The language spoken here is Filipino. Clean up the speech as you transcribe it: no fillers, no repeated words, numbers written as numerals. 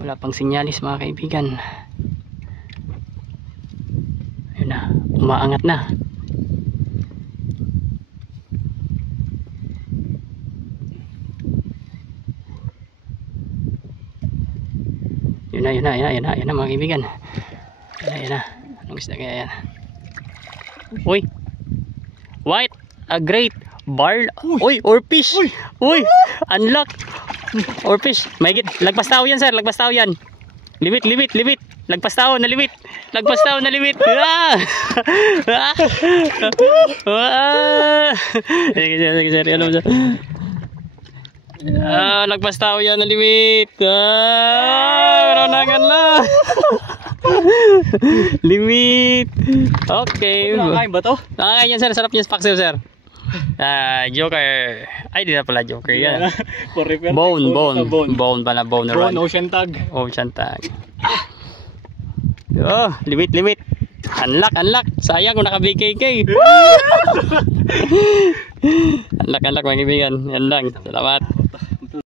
Wala pang sinyalis mga kaibigan. Ayun na, umaangat na. Yun na mga kaibigan. Yun na. Anong isda kaya yan? Uy! White! A great barl. Uy! Orfish! Uy! Unlock! Orfish! Mahigit. Lagpas tao yan, sir. Lagpas tao yan. Limit. Lagpas tao na limit. Ah! Sige, sir. Ano ba? Lagpas tao yan na limit. Meron na. Limit. Okay. Nakakain ba to? Nakakain yan, sir. Sarap niya sa paksiw, sir. Joker. Ay, di na pala Joker yan. Bone pala. Bone ocean tag. Oh, limit. Unlock. Sayang kung naka-BKK. Unlock mga kaibigan. Yan lang. Salamat.